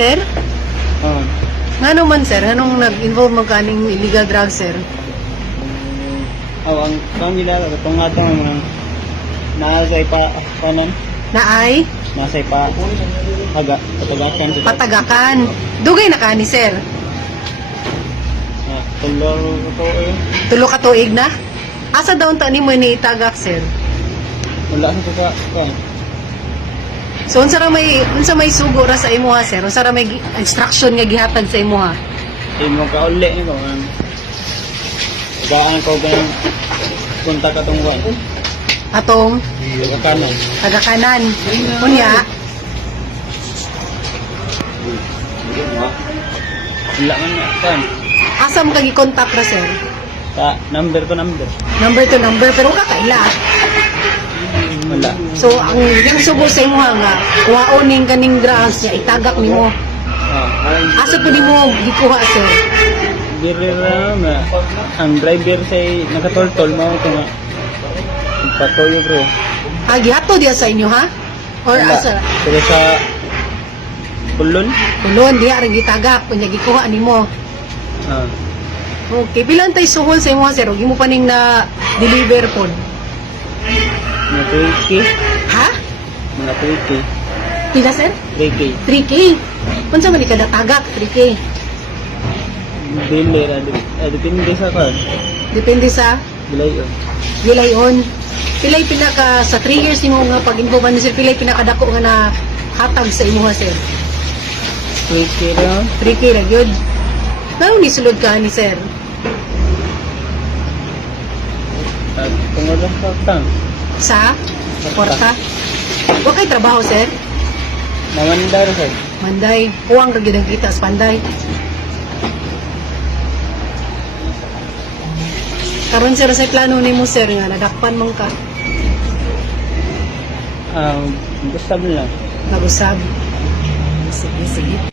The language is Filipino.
Sir? Oo. Ngano man, sir? Anong nag-involve mo kaning illegal drugs, sir? Ang pamilya ko, itong nga itong mga nasay pa, kanan, Naay? nasay pa, patagakan sa Patagakan. Dugay na ka ni, sir? tulor ko eh. Tulo ka tuig na? Asa daw ta ni mo ni itagak, sir? Wala sa ka. So, unsa may sugo ra sa imo ha, sir? Unsa ra may instruction nga gihatag sa imo ha? Mo ka uli ko. Gaan ko ganyan kontak atong kuan. Atong Kanan. tagakanan. Unya, Wala man na kan. asa mo kagi contact ra, sir? Sa number ko number. Number to number, pero kakaila. Wala. So, ang sugo sa imo ha nga, kuhaon ning kaning drugs nga itagak nimo. Asa pud mo gikuha, sir? Birir na ang driver say nakatoltol mo ito nga. Patoyo bro. Gihato diya sa inyo ha? Or Wala. asa? Pero sa kulon. Tulon diya ring gitagak kunya gikuha nimo. Okay, bilang tay suhol sa imo, sir? Huwag mo pa ning na deliver pod. Mga 3K. Ha? Mga 3K. Pila, sir? 3K. 3K. Unsa man kada tagak? 3K. Dili na. Depende sa kan. Depende sa Bilay yun. gilayon. Pilay pinaka sa 3 years nimo nga pag-involve ni sir, pilay pinakadako nga na hatag sa imo ha, sir? 3K na. 3K ra gyud. Ngano ni sulod ka ni sir? At tungolang patang. Sa porta. Wa kay trabaho, sir? Namandar sa. Manday, huwang ra gyud ang kita sa panday. Karon sir sa plano nimo, sir, nga nadakpan man ka. Gusto mo lang. Nag-usab. Sige, sige.